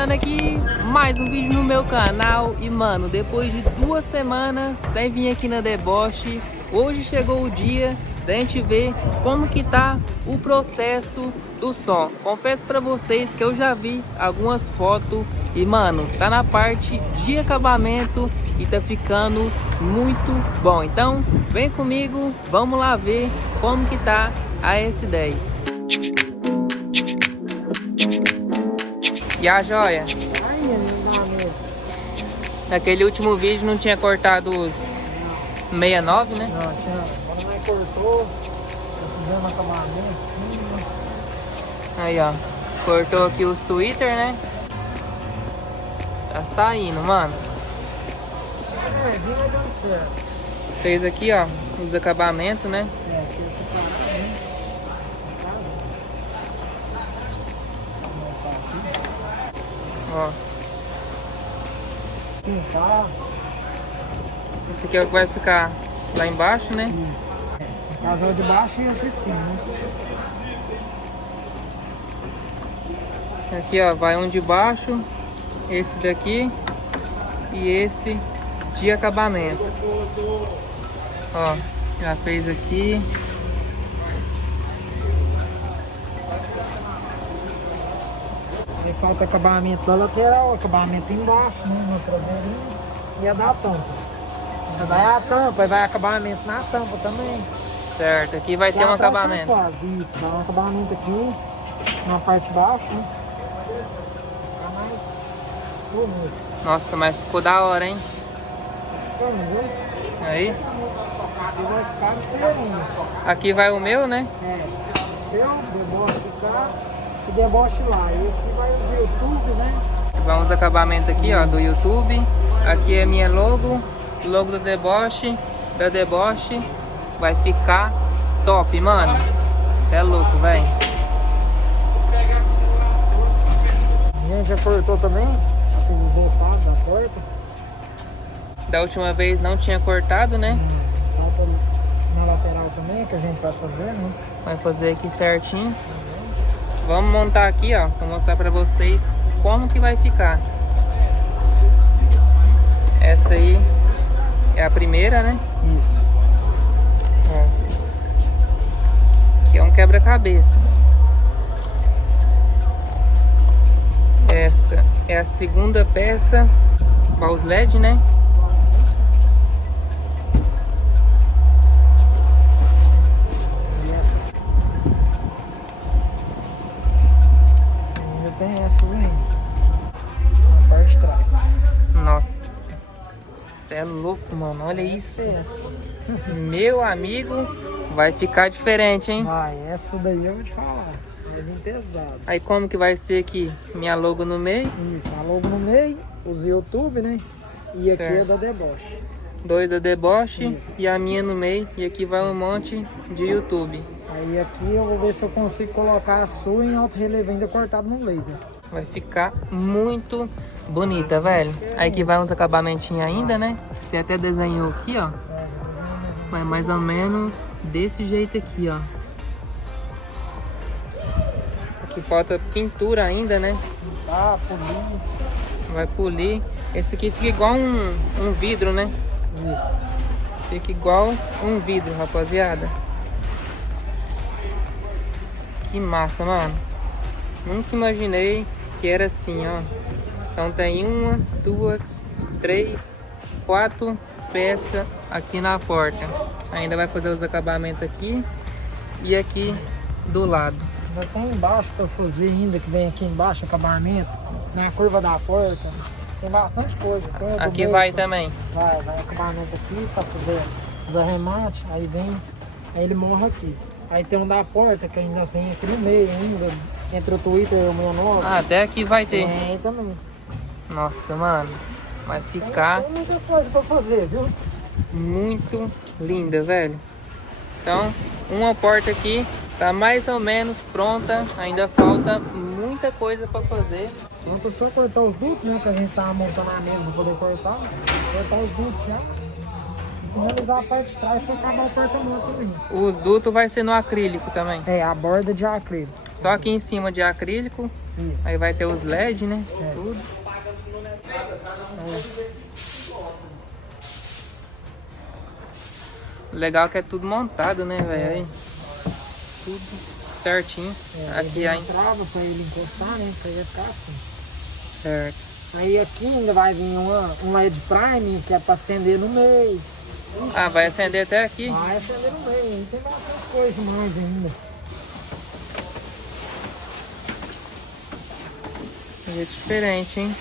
Começando aqui mais um vídeo no meu canal. E mano, depois de 2 semanas sem vir aqui na Deboche, hoje chegou o dia da gente ver como que tá o processo do som. Confesso pra vocês que eu já vi algumas fotos e mano, tá na parte de acabamento e tá ficando muito bom. Então vem comigo, vamos lá ver como que tá a S10. E a joia? Naquele último vídeo não tinha cortado os 69, né? Não, tinha. Quando nós cortou, fizemos acabamento assim, né? Aí, ó. Cortou aqui os Twitter, né? Tá saindo, mano. Devagarzinho vai dando certo. Fez aqui, ó, os acabamentos, né? É, aqui é separado, né? Na casa. Vou montar aqui. Ó. Pintar. Esse aqui é o que vai ficar lá embaixo, né? Isso. É. A casa de baixo e esse de cima, né? Aqui, ó, vai um de baixo, esse daqui e esse de acabamento. Ó, já fez aqui. Aí falta acabamento da lateral, acabamento embaixo, né? No traseirinho. E a da tampa. Vai a tampa, vai acabamento na tampa também. Certo, aqui vai ter um acabamento. Tá quase, isso, dá um acabamento aqui na parte de baixo, né? Fica mais bonito. Nossa, mas ficou da hora, hein? Vamos ver? Aí, Aqui vai ficar diferente. aqui vai o meu, né? É, o seu deboche cá e deboche lá. E aqui vai os YouTube, né? Vai uns acabamentos aqui, ó, do YouTube. Aqui é minha logo, logo do Deboche, da Deboche. Vai ficar top, mano. Cê é louco, velho. A gente já cortou também. Já fez os detalhes da porta. Da última vez não tinha cortado, né? Falta na lateral também, que a gente vai fazer, né? Vai fazer aqui certinho. Vamos montar aqui, ó, pra mostrar pra vocês como que vai ficar. Essa aí é a primeira, né? Isso. Ó. Aqui é um quebra-cabeça. Essa é a segunda peça. Para os LED, né? E essa? Ainda tem essas ainda. Na parte de trás. Nossa. Você é louco, mano. Olha isso. Essa. Meu amigo, vai ficar diferente, hein? Vai, essa daí eu vou te falar. Vai vir pesado. Aí como que vai ser aqui? Minha logo no meio. Isso, a logo no meio, os YouTube, né? E aqui é Certo. da Deboche. 2 da Deboche Isso. e a minha no meio. E aqui vai um monte de YouTube. Aí aqui eu vou ver se eu consigo colocar a sua em alto relevo ainda cortado no laser. Vai ficar muito bonita, velho. Aí aqui vai uns acabamentinhos ainda, né? Você até desenhou aqui, ó. É, já desenhei mesmo. Vai mais ou menos desse jeito aqui, ó. Aqui falta pintura ainda, né? Tá, polindo. Vai polir. Esse aqui fica igual um vidro, né? Isso. Fica igual um vidro, rapaziada. Que massa, mano. Nunca imaginei que era assim, ó. Então tem 1, 2, 3, 4 peças aqui na porta. Ainda vai fazer os acabamentos aqui e aqui do lado. Ainda tem embaixo pra fazer ainda, que vem aqui embaixo, acabamento. Na curva da porta. Tem bastante coisa. Tem o do Aqui meio, vai também. Vai acabamento aqui pra fazer os arremates. Aí vem, aí ele morre aqui. Aí tem um da porta que ainda vem aqui no meio ainda. Entre o Twitter e o 69. Ah, até aqui vai ter. Tem também. Nossa, mano. Vai ficar Tem muita coisa pra fazer, viu? muito linda, velho. Então, uma porta aqui tá mais ou menos pronta. Ainda falta muita coisa pra fazer. Falta só cortar os dutos, né? Que a gente tava montando a mesa pra poder cortar. Cortar os dutos já. E finalizar a parte de trás pra acabar o porta-moto também. Os dutos vai ser no acrílico também. É, a borda de acrílico. Só aqui em cima de acrílico. Isso. Aí vai ter os LED, né? É. Tudo. Legal que é tudo montado, né, velho? Aí, tudo certinho. Aqui aí aí. trava pra ele encostar, né? Pra ele ficar assim. Certo. Aí aqui ainda vai vir um LED Prime que é pra acender no meio. Ah, vai acender até aqui? Vai acender no meio. Aí tem bastante coisa mais ainda. É diferente, hein?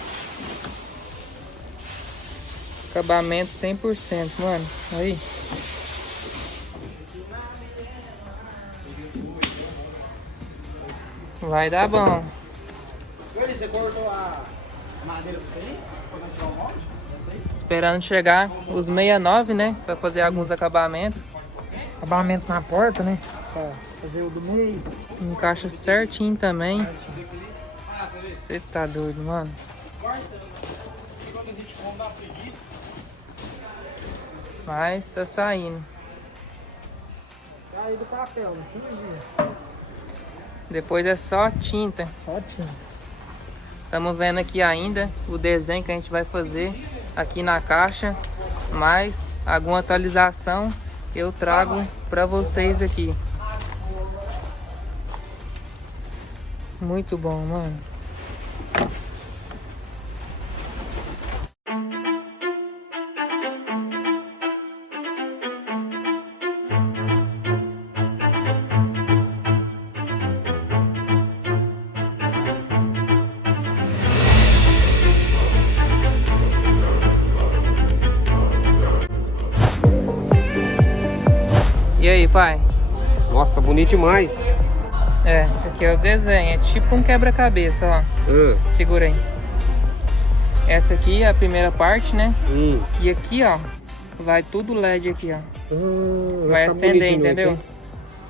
Acabamento 100%, mano. Aí. Vai dar bom. Você cortou a madeira pra você ir? Pra não tirar o molde? Esperando chegar os 69, né? Pra fazer alguns acabamentos. Acabamento na porta, né? Pra fazer o do meio. Encaixa certinho também. Você tá doido, mano. Mas tá saindo. Sai do papel, no fim do dia. Depois é só tinta. Só tinta. Estamos vendo aqui ainda o desenho que a gente vai fazer aqui na caixa. Mas alguma atualização eu trago pra vocês aqui. Muito bom, mano. E aí, pai? Nossa, bonito demais. É, esse aqui é o desenho. É tipo um quebra-cabeça, ó. Segura aí. Essa aqui é a primeira parte, né? E aqui, ó, vai tudo LED aqui, ó. Vai acender, entendeu?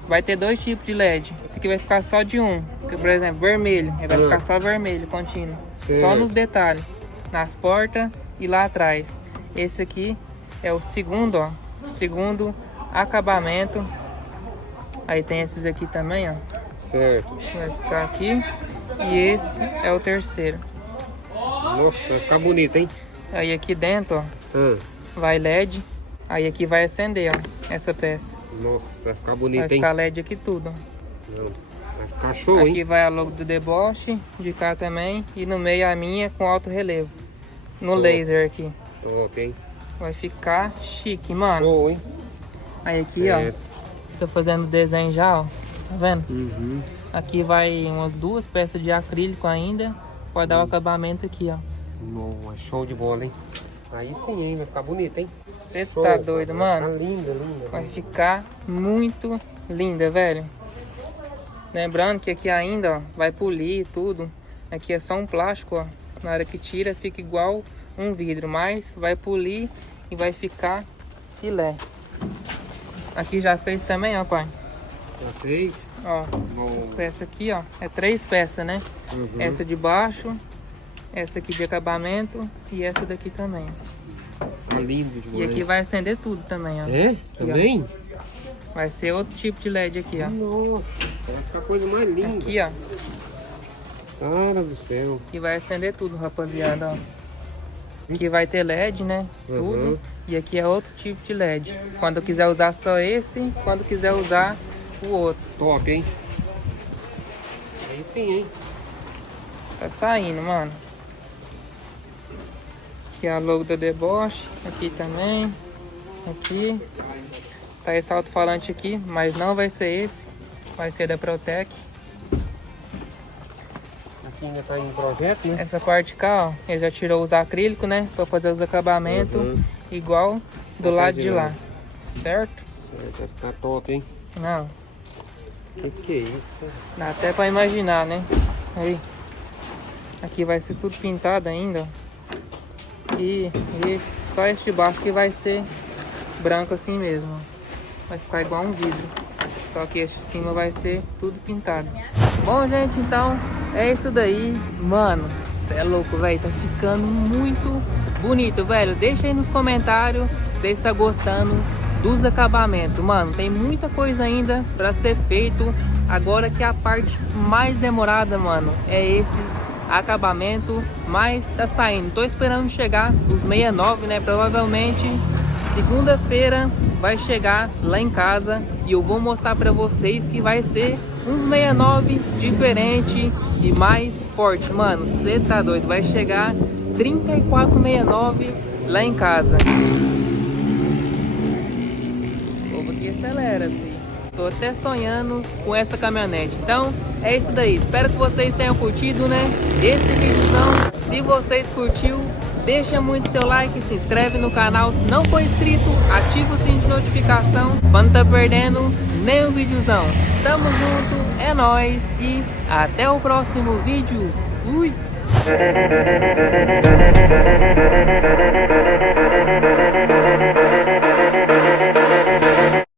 Vai ter dois tipos de LED. Esse aqui vai ficar só de um. Por exemplo, vermelho. Ele vai ficar só vermelho, contínuo. Só nos detalhes. Nas portas e lá atrás. Esse aqui é o segundo, ó. Segundo acabamento. Aí tem esses aqui também, ó. Certo. Vai ficar aqui. E esse é o terceiro. Nossa, vai ficar bonito, hein? Aí aqui dentro, ó, vai LED. Aí aqui vai acender, ó, essa peça. Nossa, vai ficar bonito, Vai ficar LED aqui tudo, ó. Não. Vai ficar show, Aqui hein? vai a logo do deboche, de cá também. E no meio a minha com alto relevo. No laser aqui. Top, hein? Vai ficar chique, mano. Show, hein? Aí aqui, ó, tô fazendo o desenho já, ó. Tá vendo? Aqui vai umas duas peças de acrílico ainda. Pode dar o acabamento aqui, ó. Nossa, show de bola, hein? Aí sim, hein? Vai ficar bonito, hein? Você Show. tá doido, Vai mano? ficar linda, linda. Vai ficar muito linda, velho. Lembrando que aqui ainda, ó, vai polir tudo. Aqui é só um plástico, ó. Na hora que tira fica igual um vidro, mas vai polir e vai ficar filé. Aqui já fez também, ó, pai. Já fez? Ó, essas peças aqui, ó. É 3 peças, né? Essa de baixo, essa aqui de acabamento e essa daqui também. Tá lindo demais. E aqui vai acender tudo também, ó. É? Aqui, Também? ó. Vai ser outro tipo de LED aqui, ó. Nossa, vai ficar a coisa mais linda. Aqui, ó. Cara do céu. E vai acender tudo, rapaziada, ó. Aqui vai ter LED, né? Tudo. E aqui é outro tipo de LED. Quando quiser usar só esse, quando quiser usar o outro. Top, hein? Aí sim, hein? Tá saindo, mano. Aqui é a logo da deboche. Aqui também. Aqui. Tá esse alto-falante aqui, mas não vai ser esse. Vai ser da Protec. Aqui ainda tá em projeto, né? Essa parte cá, ó, ele já tirou os acrílicos, né? Pra fazer os acabamentos igual do lado de lá. Certo? Certo, vai ficar top, hein? Não, Que é isso? dá até pra imaginar, né? Aí. Aqui vai ser tudo pintado ainda, ó. E esse, só esse de baixo que vai ser branco assim mesmo, ó. Vai ficar igual um vidro. Só que esse de cima vai ser tudo pintado. Bom, gente, então é isso daí. Mano, cê é louco, velho. Tá ficando muito bonito, velho. Deixa aí nos comentários se você está gostando dos acabamentos. Mano, tem muita coisa ainda para ser feito. Agora que a parte mais demorada, mano, é esses acabamento, mas tá saindo. Tô esperando chegar os 69, né? Provavelmente segunda-feira vai chegar lá em casa e eu vou mostrar para vocês que vai ser uns 69 diferente e mais forte. Mano, você tá doido? Vai chegar 3469 lá em casa. O povo aqui acelera, filho. Tô até sonhando com essa caminhonete. Então, é isso daí. Espero que vocês tenham curtido, né? Esse vídeozão. Se vocês curtiu, deixa muito seu like, se inscreve no canal. Se não for inscrito, ativa o sininho de notificação para não tá perdendo nenhum vídeozão. Tamo junto, é nóis e até o próximo vídeo. Fui!